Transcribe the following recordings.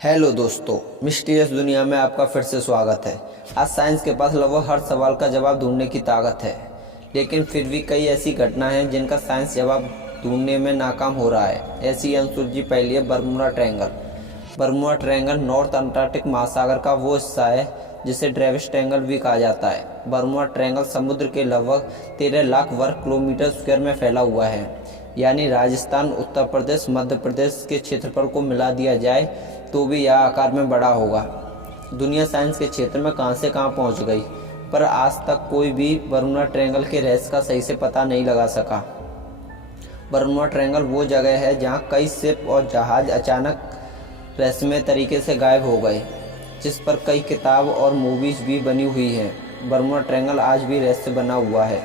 Hello दोस्तों, mysterious दुनिया में आपका फिर से स्वागत है। आज साइंस के पास लगभग हर सवाल का जवाब ढूंढने की ताकत है, लेकिन फिर भी कई ऐसी घटनाएं हैं जिनका साइंस जवाब ढूंढने में नाकाम हो रहा है। ऐसी अनसुलझी पहेली है Bermuda triangle. Bermuda triangle north Antarctic महासागर का वो हिस्सा है जिसे ड्रेविस ट्रायंगल भी कहा जाता है। बरमूडा ट्रायंगल समुद्र के लगभग 13 लाख वर्ग किलोमीटर स्क्वायर में फैला हुआ है, यानी राजस्थान, उत्तर प्रदेश, मध्य प्रदेश के क्षेत्रफल को मिला दिया जाए तो भी यह आकार में बड़ा होगा। दुनिया साइंस के क्षेत्र में कहां से कहां पहुंच गई, पर आज तक कोई भी बरमूडा ट्रायंगल के रहस्य का सही से पता नहीं लगा सका। बरमूडा ट्रायंगल वो जगह है जहां कई शिप और जहाज अचानक रहस्यमय तरीके से गायब हो गए, जिस पर कई किताब और मूवीज भी बनी हुई हैं। बरमूडा ट्रायंगल आज भी रहस्य बना हुआ है।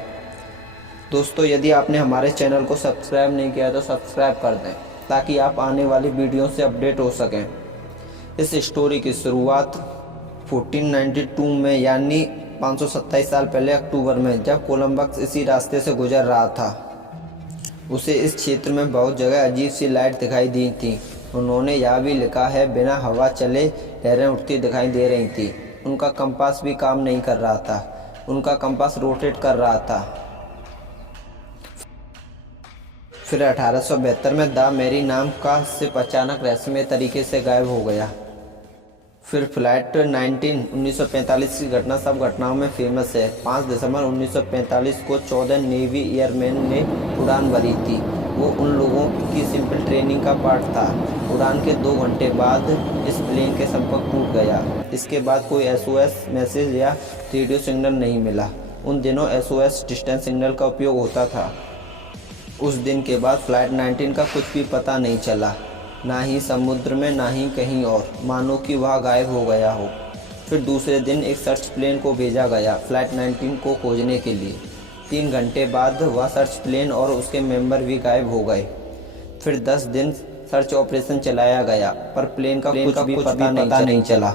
दोस्तों, यदि आपने हमारे चैनल को सब्सक्राइब नहीं किया तो सब्सक्राइब कर दें ताकि आप आने वाली वीडियो से अपडेट हो सकें। इस स्टोरी की शुरुआत 1492 में, यानी 527 साल पहले अक्टूबर में, जब कोलंबस इसी रास्ते से गुजर रहा था। उसे इस क्षेत्र में बहुत जगह अजीब सी लाइट दिखाई दी थी। उन्होंने यह भी लिखा है, बिना हवा चले लहरें उठती दिखाई दे रही थी। उनका कंपास भी काम नहीं कर रहा था, उनका कंपास रोटेट कर रहा था। फिर 1872 में द मैरी नाम का शिप अचानक रहस्यमय तरीके से गायब हो गया। फिर फ्लाइट 1945 की घटना सब घटनाओं में फेमस है। 5 दिसंबर 1945 को 14 नेवी एयरमैन ने उड़ान भरी थी। वो उन लोगों की सिंपल ट्रेनिंग का पार्ट था। उड़ान के 2 घंटे बाद इस प्लेन के संपर्क टूट गया। इसके बाद कोई SOS मैसेज या रेडियो सिग्नल नहीं मिला। उन दिनों SOS डिस्टेंस सिग्नल का उपयोग होता था। उस दिन के बाद फ्लाइट 19 का कुछ भी पता नहीं चला, ना ही समुद्र में ना ही कहीं और, मानो कि वह गायब हो गया हो। फिर दूसरे दिन एक सर्च प्लेन को भेजा गया फ्लाइट 19 को खोजने के लिए। 3 घंटे बाद वह सर्च प्लेन और उसके मेंबर भी गायब हो गए। फिर 10 दिन सर्च ऑपरेशन चलाया गया, पर प्लेन का कुछ भी पता नहीं चला।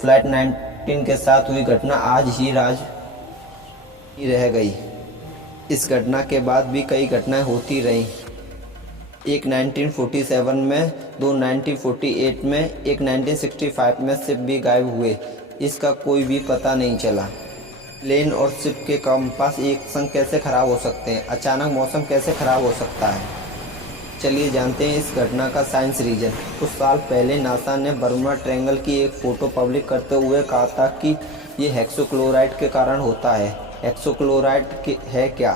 फ्लाइट 19 के साथ हुई घटना आज ही राज ही रह गई। इस घटना के बाद भी कई घटनाएं होती रहीं। एक 1947 में, 2 1948 में, एक 1965 में शिप भी गायब हुए। इसका कोई भी पता नहीं चला। प्लेन और शिप के कंपास एक संग कैसे खराब हो सकते हैं? अचानक मौसम कैसे खराब हो सकता है? चलिए जानते हैं इस घटना का साइंस रीजन। कुछ साल पहले नासा ने बरमूडा ट्रायंगल की एक फ़ोटो पब्लिक करते हुए कहा था कि ये हेक्सोक्लोराइड के कारण होता है। हेक्सोक्लोराइड है क्या,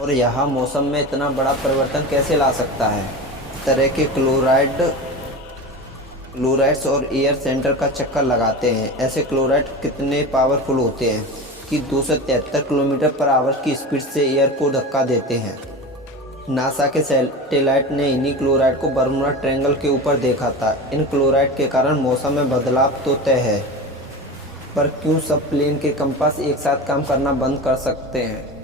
और यह मौसम में इतना बड़ा परिवर्तन कैसे ला सकता है? तरह के क्लोराइड्स और एयर सेंटर का चक्कर लगाते हैं। ऐसे क्लोराइड कितने पावरफुल होते हैं कि 273 किलोमीटर पर आवर की स्पीड से एयर को धक्का देते हैं। नासा के सैटेलाइट ने इन्हीं क्लोराइड को बरमूडा ट्रायंगल के ऊपर देखा था। इन क्लोराइड के कारण मौसम में बदलाव तो तय है, पर क्यों सब प्लेन के कंपास एक साथ काम करना बंद कर सकते हैं?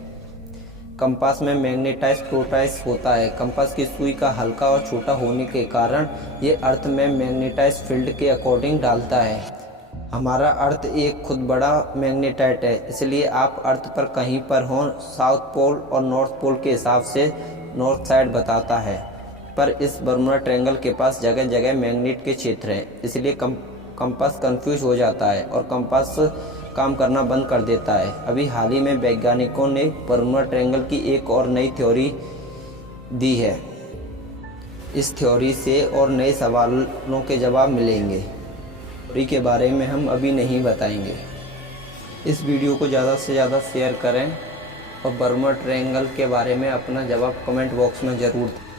कंपास में मैग्नेटाइज प्रोटाइज होता है। कंपास की सुई का हल्का और छोटा होने के कारण ये अर्थ में मैग्नेटाइज फील्ड के अकॉर्डिंग डालता है। हमारा अर्थ एक खुद बड़ा मैग्नेटाइट है, इसलिए आप अर्थ पर कहीं पर हों, साउथ पोल और नॉर्थ पोल के हिसाब से नॉर्थ साइड बताता है। पर इस बरमूडा ट्रायंगल के पास जगह जगह मैग्नेट के क्षेत्र हैं, इसलिए कंपास कंफ्यूज हो जाता है और कंपास काम करना बंद कर देता है। अभी हाल ही में वैज्ञानिकों ने बरमूडा ट्रायंगल की एक और नई थ्योरी दी है। इस थ्योरी से और नए सवालों के जवाब मिलेंगे। थ्योरी के बारे में हम अभी नहीं बताएंगे। इस वीडियो को ज़्यादा से ज़्यादा शेयर करें और बरमूडा ट्रायंगल के बारे में अपना जवाब कमेंट बॉक्स में ज़रूर दें।